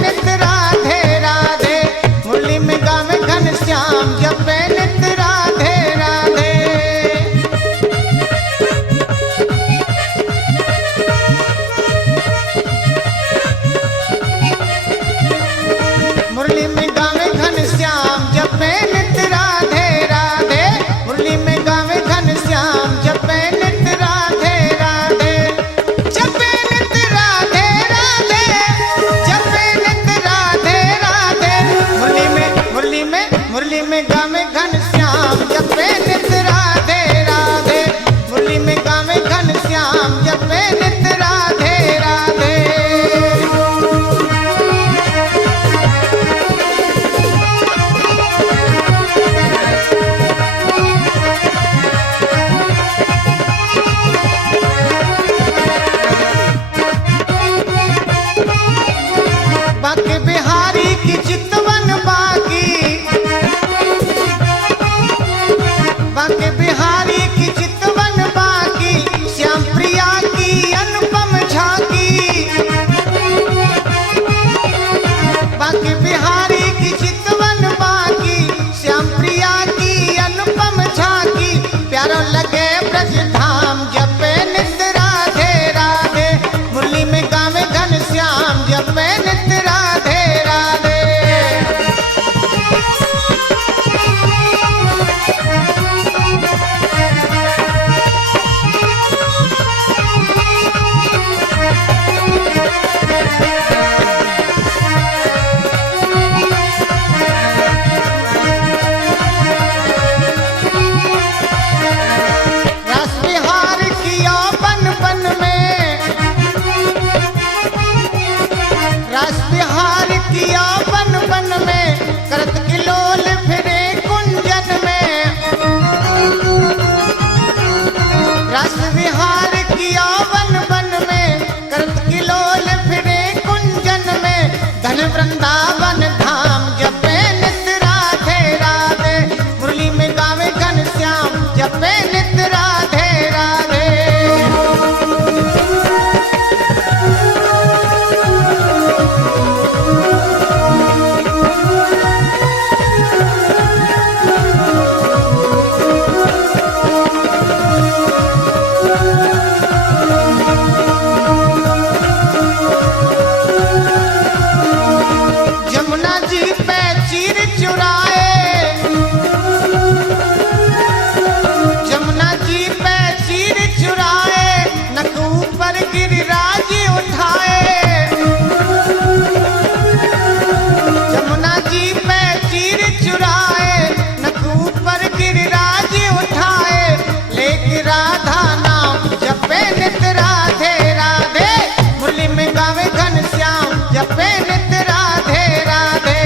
नित राधे राधे, मुरली में गावे घनश्याम जपे नित राधे राधे। मुरली में गावे घनश्याम जपे नित राधे राधे, मुरली में गावे घनश्याम जपे नित राधे राधे, जपे नित राधे राधे, जपे नित राधे राधे। मुरली में गावे घनश्याम जपे नित राधे राधे, मुरली में गावे घनश्याम जपे नित राधे राधे। बाके बिहारी की चितवन बागी, बाके बिहारी की चितवन बागी, श्याम प्रिया की अनुपम झांकी। बाके बिहारी की चितवन बागी, श्याम प्रिया की अनुपम झांकी। प्यारो लगे ब्रज धाम जपे नित राधे राधे, मुरली में गावे घनश्याम जपे नित राधे राधे। रस विहार किया बन बन में, रस विहार किया बन बन में, करत किलोल फिरे कुंजन में। रस विहार किया बन बन में, करत किलोल फिरे कुंजन में। धन वृंदावन धाम जपे नित राधे राधे, मुरली में गावे घनश्याम जपे नित राधे राधे। जमुना जी पे चीर चुराए, जमुना जी पे चीर चुराए, नक ऊपर गिरिराज उठाए। जमुना जी पे चीर चुराए, नक ऊपर गिरिराज उठाए। लेके राधा नाम जपे नित राधे राधे, मुरली में गावे घनश्याम जपे नित राधे राधे।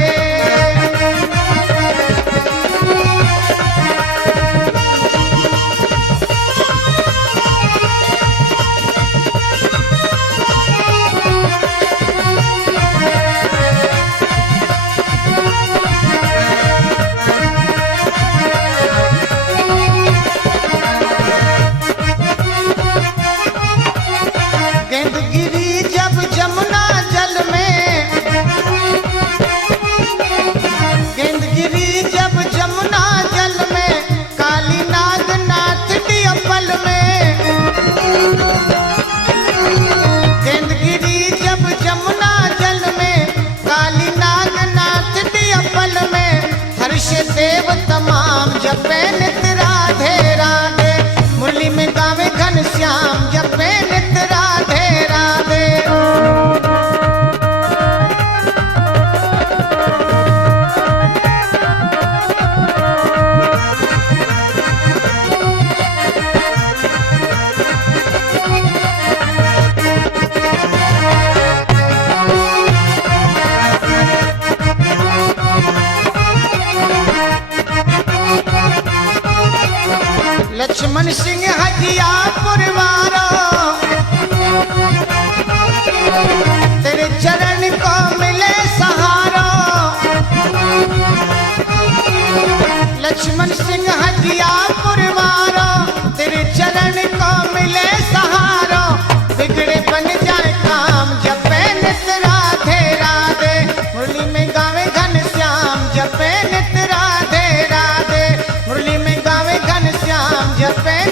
गेंद गिरी जब जमुना जल में, गेंद गिरी जब जमुना जल में, काली नाग नाथ डियपल में। गेंद गिरी जब जमुना जल में, काली नाग नाथ डियपल में। हर्ष देव तमाम जपे नित राधे राधे, मुरली में गावे घनश्याम जपे नित राधे राधे। लक्ष्मण सिंह हजियापुर वारो, तेरे चरण को मिले सहारा। लक्ष्मण सिंह हजियापुर वारो, तेरे चरण को मिले सहारा। बिगड़े बन जाए काम जपे नित राधे राधे, जपे